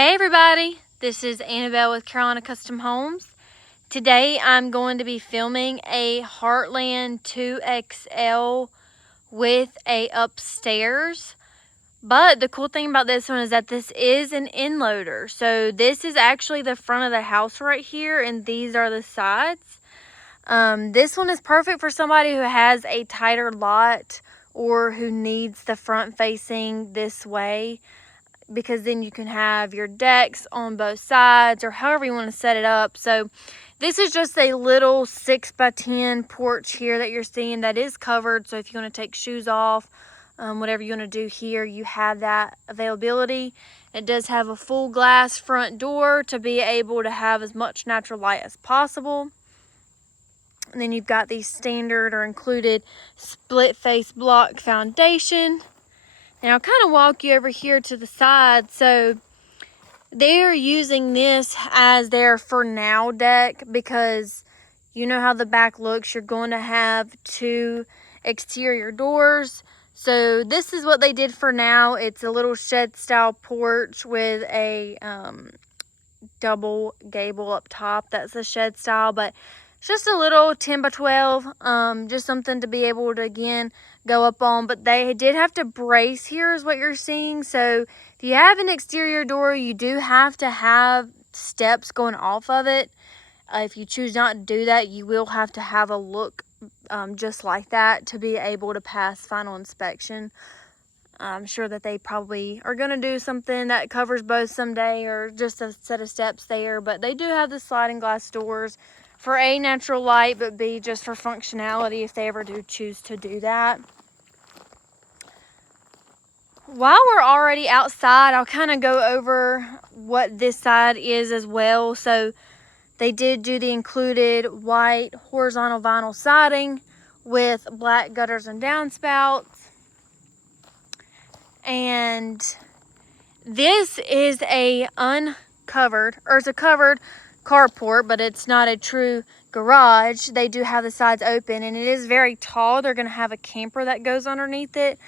Hey everybody, this is Annabelle with Carolina Custom Homes. Today I'm going to be filming a Heartland 2XL with a upstairs. But the cool thing about this one is that this is an end loader. So this is actually the front of the house right here, and these are the sides. This one is perfect for somebody who has a tighter lot or who needs the front facing this way, because then you can have your decks on both sides or however you want to set it up. So this is just a little 6x10 porch here that you're seeing that is covered. So if you want to take shoes off, whatever you want to do here, you have that availability. It does have a full glass front door to be able to have as much natural light as possible. And then you've got the standard or included split face block foundation. And I'll kind of walk you over here to the side. So they're using this as their for now deck because you know how the back looks. You're going to have two exterior doors. So this is what they did for now. It's a little shed style porch with a double gable up top. That's the shed style, but it's just a little 10x12, just something to be able to, again, go up on. But they did have to brace here is what you're seeing. So if you have an exterior door, you do have to have steps going off of it. If you choose not to do that, you will have to have a look just like that to be able to pass final inspection. I'm sure that they probably are going to do something that covers both someday, or just a set of steps there. But they do have the sliding glass doors for A, natural light, but B, just for functionality if they ever do choose to do that. While we're already outside, I'll kind of go over what this side is as well. So they did do the included white horizontal vinyl siding with black gutters and downspouts. And this is a uncovered, or it's a covered carport, but it's not a true garage. They do have the sides open, and it is very tall. They're going to have a camper that goes underneath it,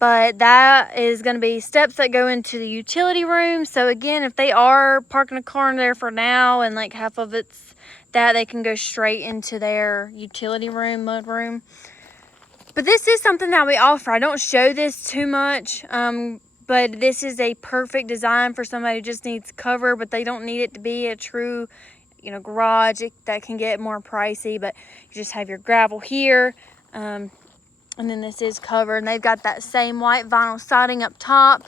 but that is going to be steps that go into the utility room. So again, if they are parking a car in there for now and like half of it's that, they can go straight into their utility room, mud room. But this is something that we offer. I don't show this too much, but this is a perfect design for somebody who just needs cover, but they don't need it to be a true, garage. That can get more pricey, but you just have your gravel here, and then this is covered. And they've got that same white vinyl siding up top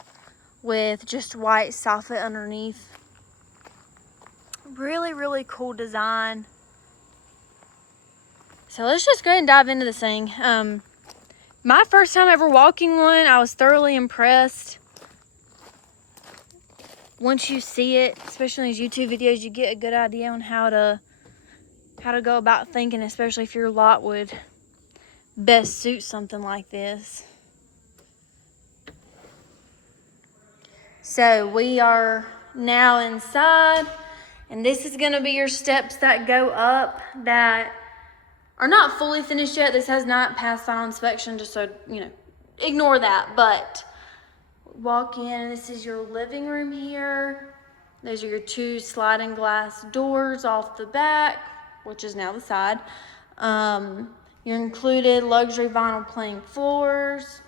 with just white soffit underneath. Really, really cool design. So let's just go ahead and dive into this thing. My first time ever walking one, I was thoroughly impressed. Once you see it, especially in these YouTube videos, you get a good idea on how to go about thinking, especially if your lot would best suit something like this. So we are now inside, and this is going to be your steps that go up that are not fully finished yet. This has not passed final inspection, just so ignore that. But walk in, this is your living room here. Those are your two sliding glass doors off the back, which is now the side. Your included luxury vinyl plank floors.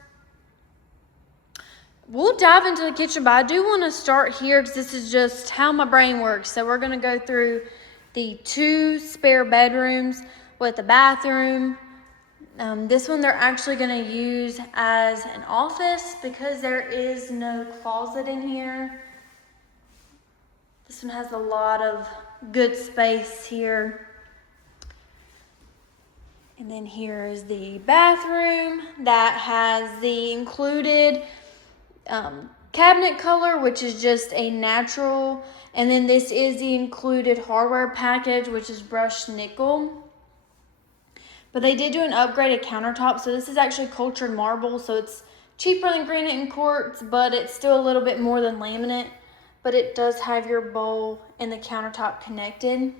We'll dive into the kitchen, but I do want to start here because this is just how my brain works. So we're going to go through the two spare bedrooms with the bathroom. This one they're actually going to use as an office because there is no closet in here. This one has a lot of good space here. And then here is the bathroom that has the included cabinet color, which is just a natural. And then this is the included hardware package, which is brushed nickel. But they did do an upgraded countertop. So this is actually cultured marble. So it's cheaper than granite and quartz, but it's still a little bit more than laminate. But it does have your bowl and the countertop connected.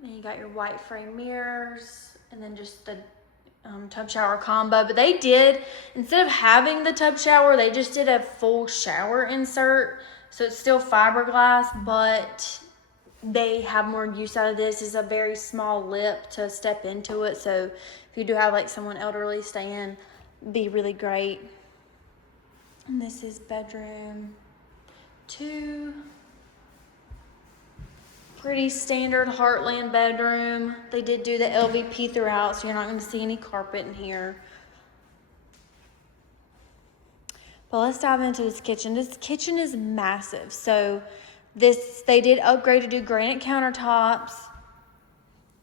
And you got your white frame mirrors and then just the tub shower combo. But they did, instead of having the tub shower, they just did a full shower insert. So it's still fiberglass, but they have more use out of this. It's a very small lip to step into it. So if you do have like someone elderly staying, be really great. And this is bedroom 2. Pretty standard Heartland bedroom. They did do the LVP throughout, so you're not going to see any carpet in here. But let's dive into this kitchen. This kitchen is massive. So they did upgrade to do granite countertops.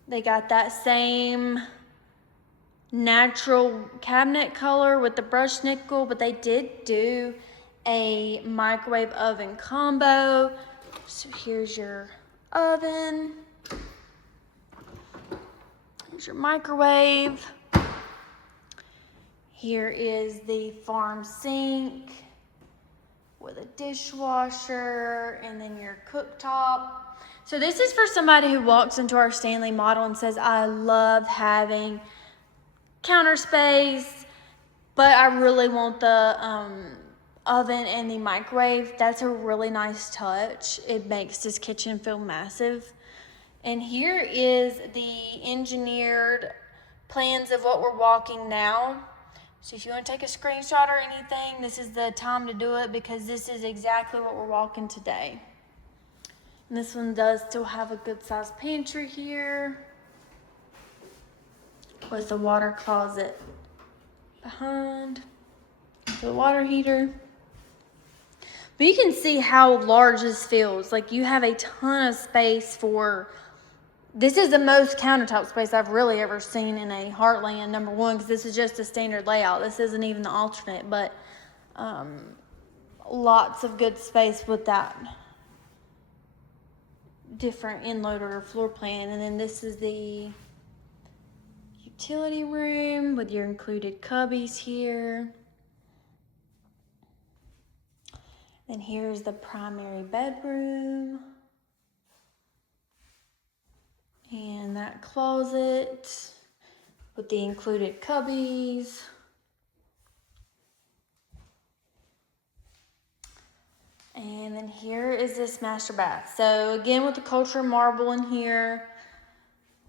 They got that same natural cabinet color with the brushed nickel, but they did do a microwave oven combo. So here's your oven. Here's your microwave. Here is the farm sink with a dishwasher and then your cooktop. So this is for somebody who walks into our Stanley model and says, I love having counter space, but I really want the oven and the microwave. That's a really nice touch. It makes this kitchen feel massive. And here is the engineered plans of what we're walking now. So if you want to take a screenshot or anything, this is the time to do it, because this is exactly what we're walking today. And this one does still have a good sized pantry here with a water closet behind the water heater. But you can see how large this feels. Like, you have a ton of space for, this is the most countertop space I've really ever seen in a Heartland, number one, because this is just a standard layout. This isn't even the alternate, but lots of good space with that different end loader or floor plan. And then this is the utility room with your included cubbies here. Then here's the primary bedroom. And that closet with the included cubbies. And then here is this master bath. So again, with the culture marble in here,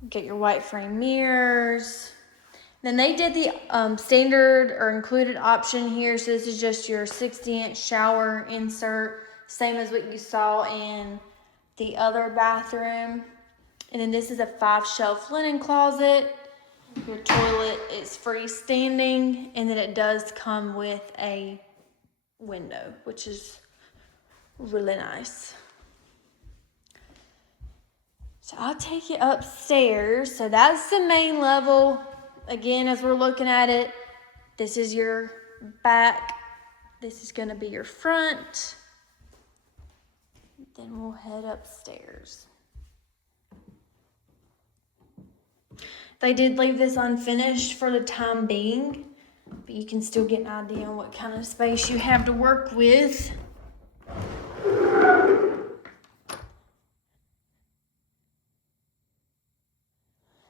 get your white frame mirrors. Then they did the standard or included option here. So this is just your 60-inch shower insert, same as what you saw in the other bathroom. And then this is a 5-shelf linen closet. Your toilet is freestanding, and then it does come with a window, which is really nice. So I'll take you upstairs. So that's the main level. Again, as we're looking at it, this is your back. This is going to be your front. Then we'll head upstairs. They did leave this unfinished for the time being, but you can still get an idea on what kind of space you have to work with.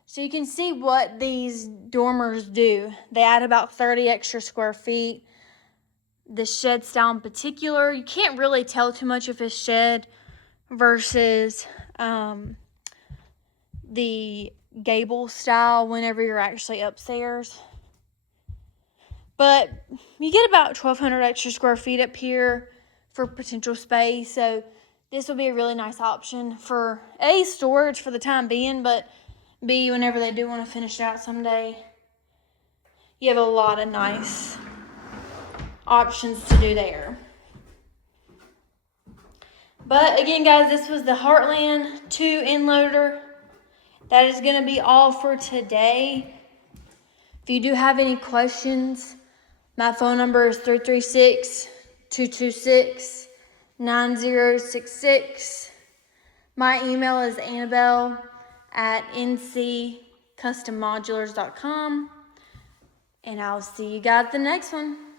So you can see what these dormers do. They add about 30 extra square feet. The shed style in particular, you can't really tell too much if it's shed versus the gable style whenever you're actually upstairs. But you get about 1,200 extra square feet up here for potential space. So this will be a really nice option for A, storage for the time being, but B, whenever they do want to finish it out someday. You have a lot of nice options to do there. But again, guys, this was the Heartland 2 end loader. That is going to be all for today. If you do have any questions, my phone number is 336-226-9066. My email is annabelle@nccustommodulars.com. And I'll see you guys the next one.